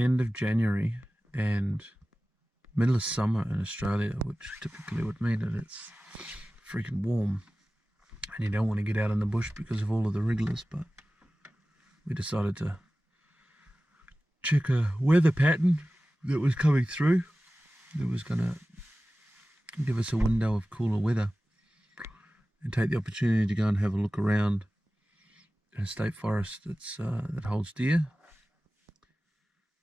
end of January and middle of summer in Australia, which typically would mean that it's freaking warm and you don't want to get out in the bush because of all of the wrigglers, but we decided to check a weather pattern that was coming through that was going to give us a window of cooler weather and take the opportunity to go and have a look around in a state forest that holds deer.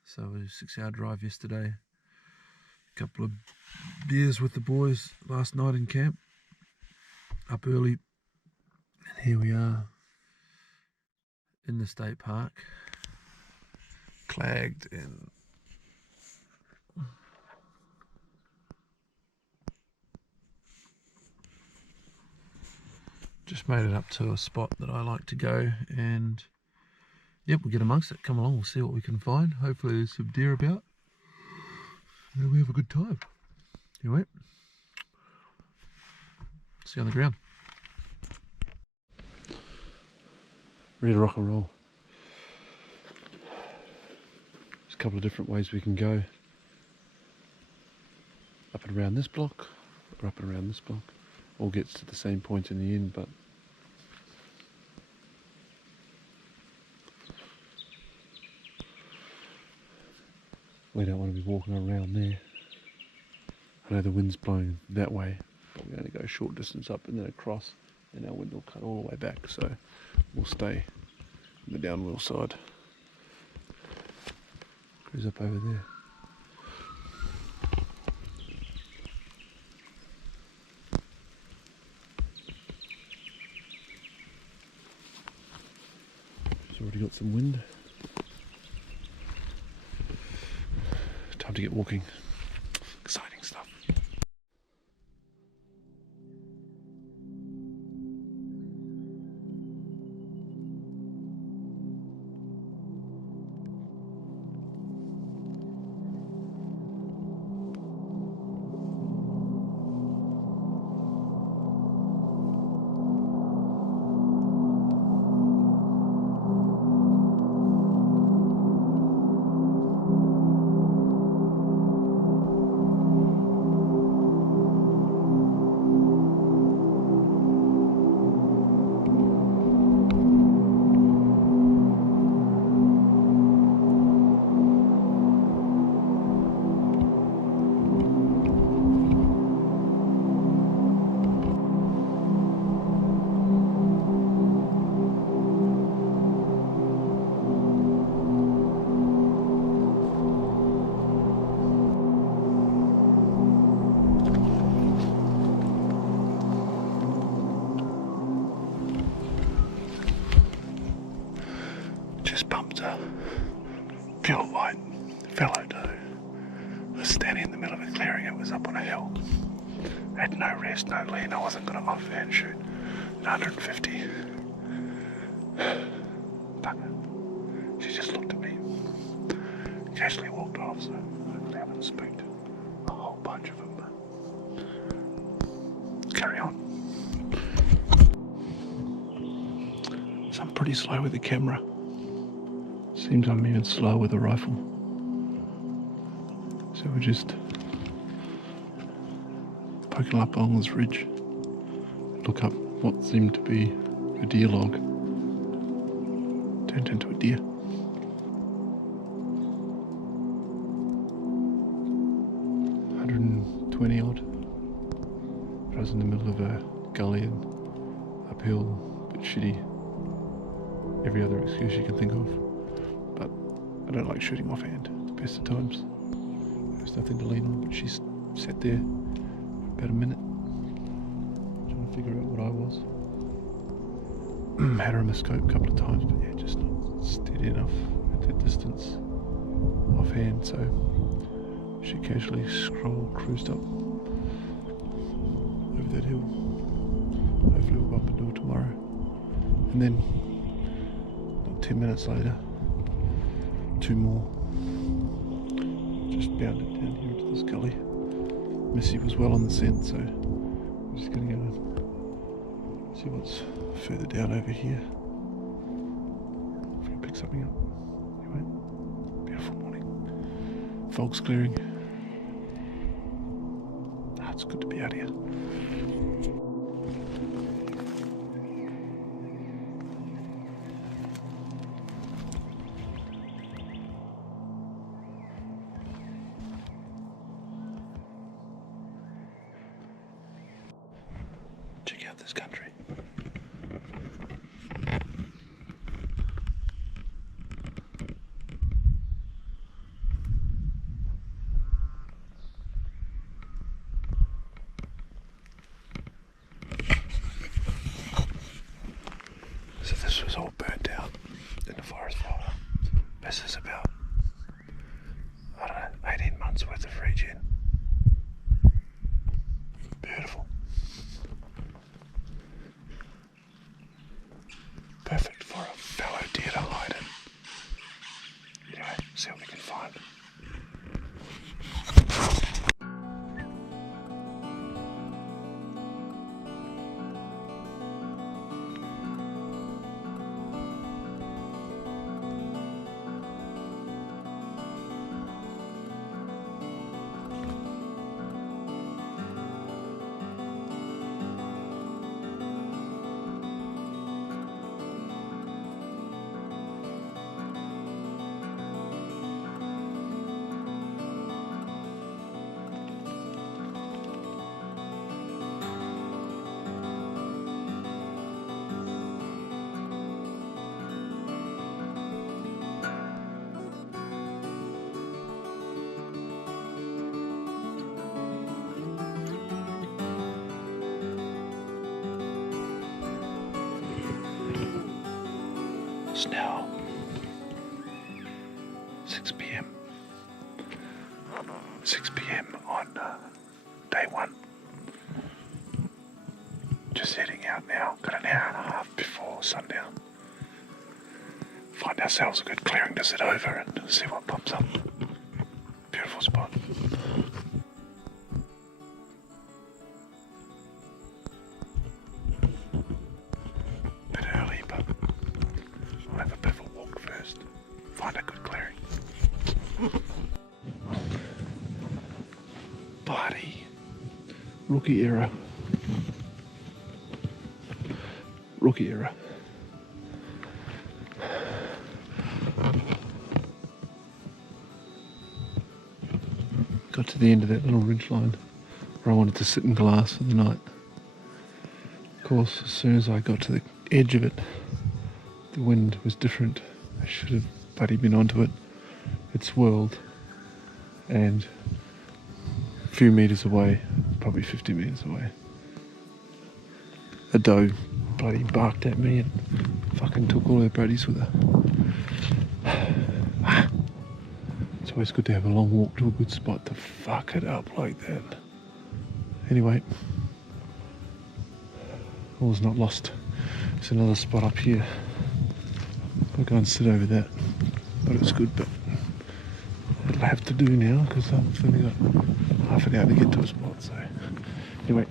So it was a 6-hour drive yesterday, a couple of beers with the boys last night in camp, up early, and here we are in the state park, clagged and just made it up to a spot that I like to go, and yep, we'll get amongst it. Come along, we'll see what we can find. Hopefully there's some deer about and we have a good time. Anyway, see you on the ground. Ready to rock and roll. There's a couple of different ways we can go. Up and around this block, or up and around this block. All gets to the same point in the end, but we don't want to be walking around there. I know the wind's blowing that way, but we're going to go a short distance up and then across, and our wind will cut all the way back, so we'll stay on the downwheel side. Cruise up over there. It's already got some wind. Time to get walking. Exciting stuff. Just bumped a pure white fallow doe. I was standing in the middle of a clearing. It was up on a hill. I had no rest, no lean. I wasn't going to off and shoot at 150. Bugger. She just looked at me, casually walked off, so hopefully I haven't spooked a whole bunch of them. But carry on. So I'm pretty slow with the camera. Seems I'm even slow with the rifle. So we're just poking up along this ridge. Look up what seemed to be a deer log. Turned into a deer. $120 odd. I was in the middle of a gully and uphill, bit shitty. Every other excuse you can think of. But I don't like shooting offhand at the best of times. There's nothing to lean on, but she's sat there for about a minute trying to figure out what I was. Had her in the scope a couple of times, but yeah, just not steady enough at that distance offhand, so she casually cruised up over that hill. Hopefully we'll bump into her tomorrow. And then 10 minutes later, 2 more. Just bounded down here into this gully. Missy was well on the scent, so I'm just going to go and see what's further down over here. If we can pick something up. Anyway, beautiful morning. fog's clearing. It's good to be out here. Check out this country. So this was all burnt out in the forest fire. This is about, I don't know, 18 months worth of regen. Beautiful. Perfect for a fallow deer to hide in. Anyway, see what we can find. It's now 6 p.m. 6 p.m. on day one. Just heading out now. Got an hour and a half before sundown. Find ourselves a good clearing to sit over and see what pops up. Beautiful spot. Bit early, but I'll have a bit of a walk first. Find a good clearing. Bloody rookie era. Rookie era. Got to the end of that little ridge line where I wanted to sit in glass for the night. Of course, as soon as I got to the edge of it, the wind was different. I should have bloody been onto it. It swirled, and a few metres away, probably 50 metres away, a doe bloody barked at me and fucking took all her buddies with her. It's always good to have a long walk to a good spot to fuck it up like that. Anyway, all's not lost. There's another spot up here. I'll go and sit over that. But it's good, but it'll have to do now because I've only got half an hour to get to a spot. So anyway.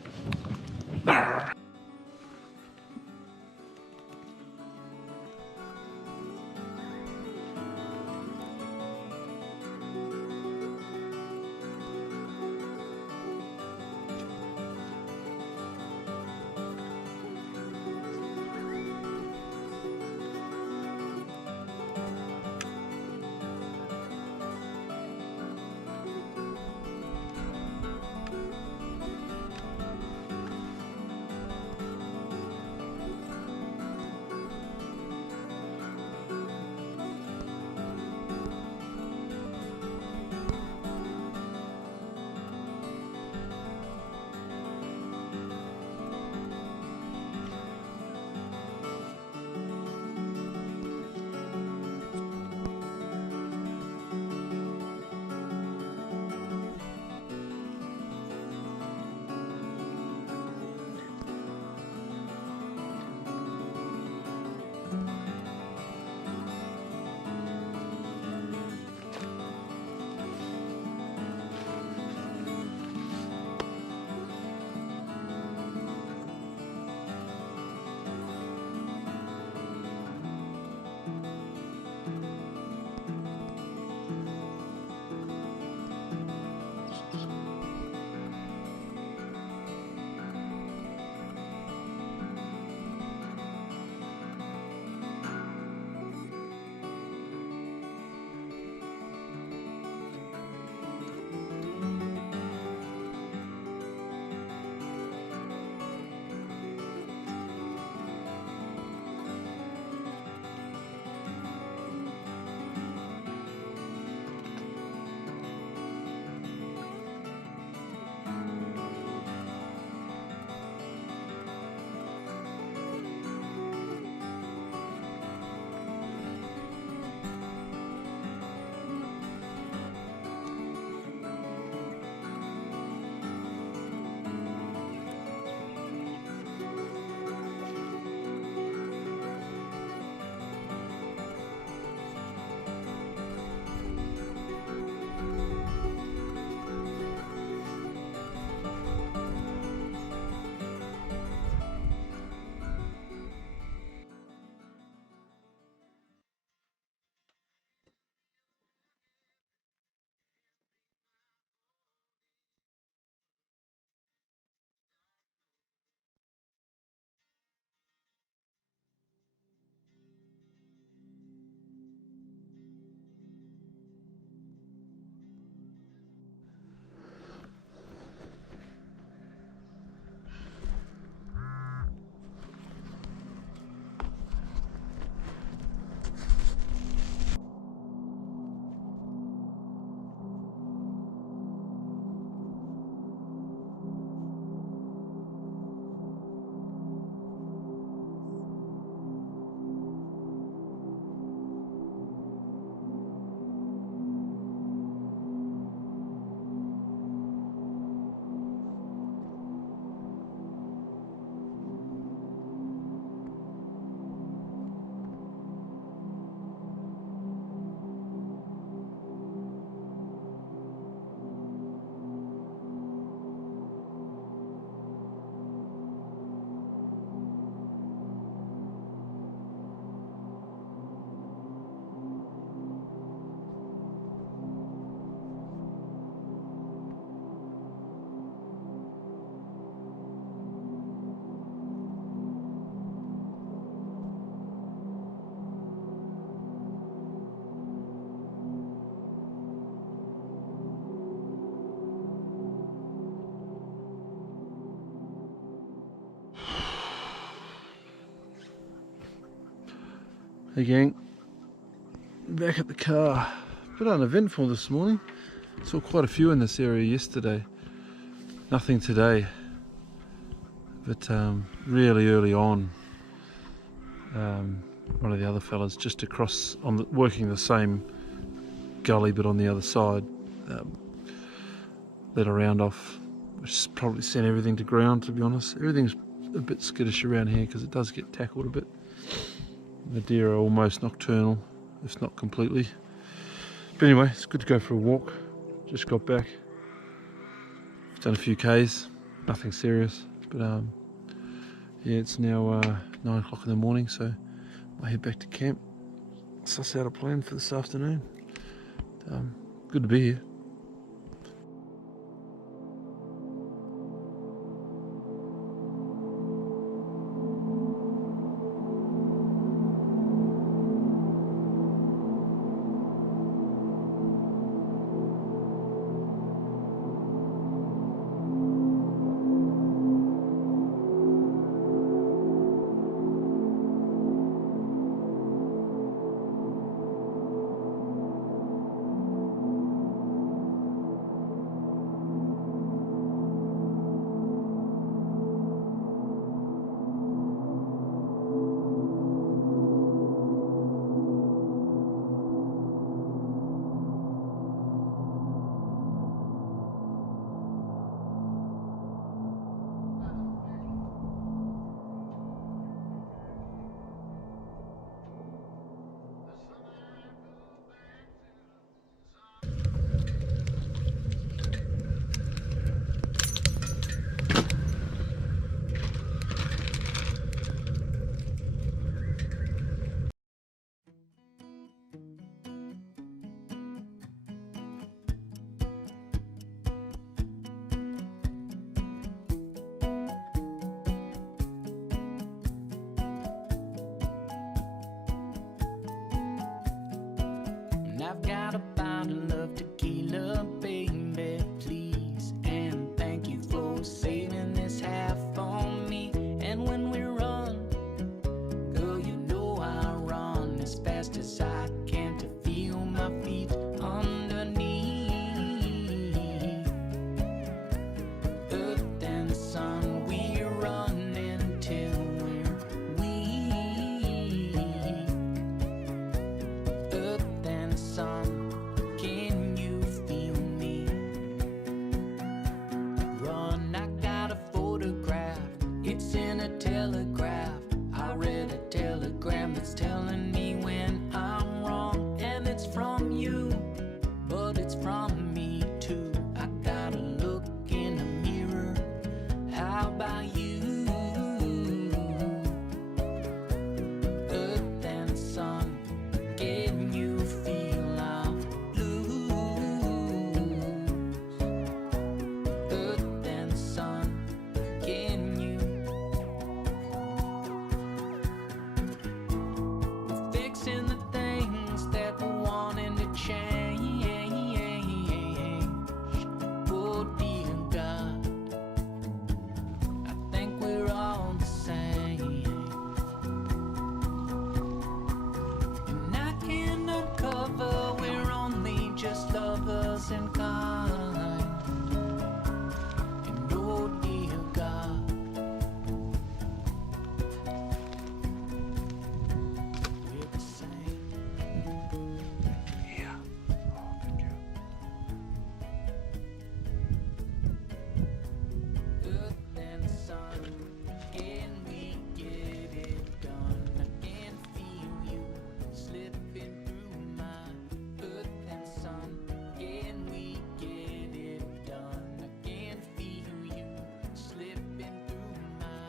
Hey gang, back at the car. A bit uneventful this morning. Saw quite a few in this area yesterday. Nothing today, but really early on, one of the other fellas just across working the same gully but on the other side, let a round off, which probably sent everything to ground, to be honest. Everything's a bit skittish around here because it does get tackled a bit. The deer are almost nocturnal, if not completely. But anyway, it's good to go for a walk. Just got back. Done a few Ks, nothing serious. But yeah, it's now 9 o'clock in the morning, so I'll head back to camp. Suss out a plan for this afternoon. Good to be here. I've got a bottle of tequila, baby, please. And thank you for saving this half for me. And when we run, girl, you know I run as fast as I can to feel my feet underneath. Earth and sun, we run until we're weak. Earth and sun, can you feel me? Run, I got a photograph, it's in a telegraph. I read a telegram that's telling me when I'm wrong. And it's from you, but it's from me too. I gotta look in a mirror, how about you? Earth and sun, can you feel our blues? Earth and sun, can you? We're fixing the things that we're wanting to change. Oh dear God, I think we're all the same. And I can uncover we're only just lovers and kind. And oh dear God, we're the same. Yeah. Oh, thank you. Earth and sun, can we get it done? I can feel you slipping through my earth and sun. Can we get it done? I can feel you slipping through my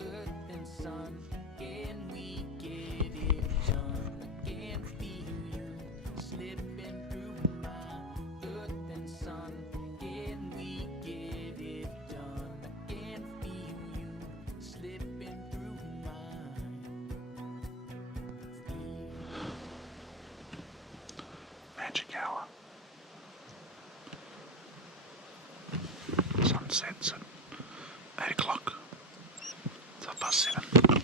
earth and sun. Can we get it done? I can feel you slipping through my earth and sun. Can we get it done? I can feel you slipping through mine. Magic hour. Sun sets at 8 o'clock. It's 7:30.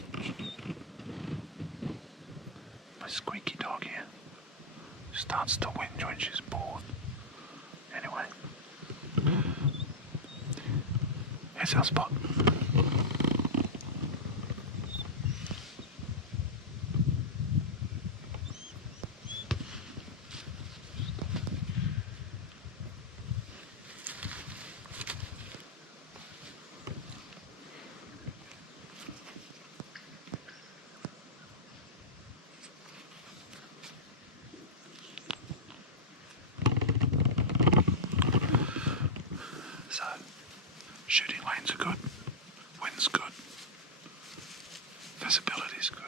My starts to whinge when she's bored. Anyway, here's our spot. So, shooting lanes are good, wind's good, visibility's good,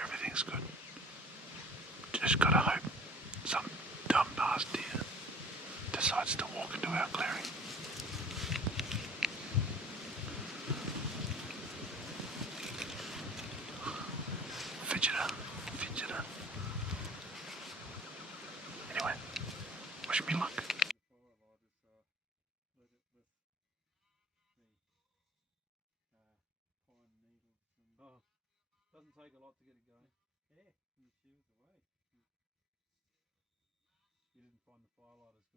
everything's good. Just gotta hope some dumb ass deer decides to walk into our clearing. Fidgeter. Anyway, wish me luck. Doesn't take a lot to get it going. Yeah, and she was away. You didn't find the firelighters